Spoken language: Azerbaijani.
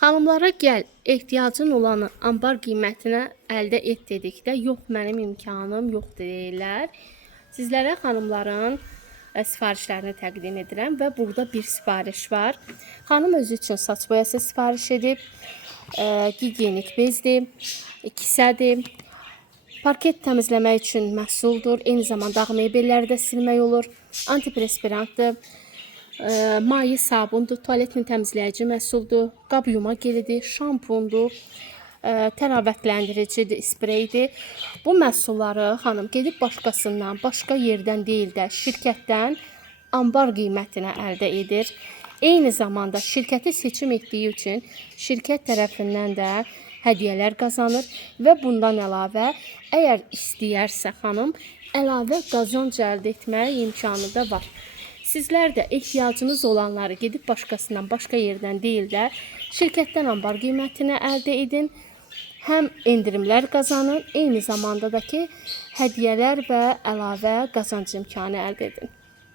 Xanımlara gəl, ehtiyacın olanı anbar qiymətinə əldə et dedikdə, yox mənim imkanım yoxdur deyirlər. Sizlərə xanımların sifarişlərini təqdim edirəm və burada bir sifariş var. Xanım özü üçün saç boyası sifariş edib, gigiyenik bezdir, kisədir, parket təmizləmək üçün məhsuldur, eyni zamanda ağ mebelləri də silmək olur, antiperspirantdır. Mayi sabundur, tualetin təmizləyici məhsuldur, qab yuma gelidir, şampundur, təravətlərdiricidir, spreydir. Bu məhsulları xanım gedib başqasından, başqa yerdən deyil də şirkətdən anbar qiymətinə əldə edir. Eyni zamanda şirkəti seçim etdiyi üçün şirkət tərəfindən də hədiyyələr qazanır və bundan əlavə əgər istəyərsə xanım əlavə qazanc əldə etmək imkanı da var. Sizlər də ehtiyacınız olanları gedib başqasından, başqa yerdən deyil də şirkətdən anbar qiymətinə əldə edin. Həm endirimlər qazanın, eyni zamanda da ki, hədiyyələr və əlavə qazanc imkanı əldə edin.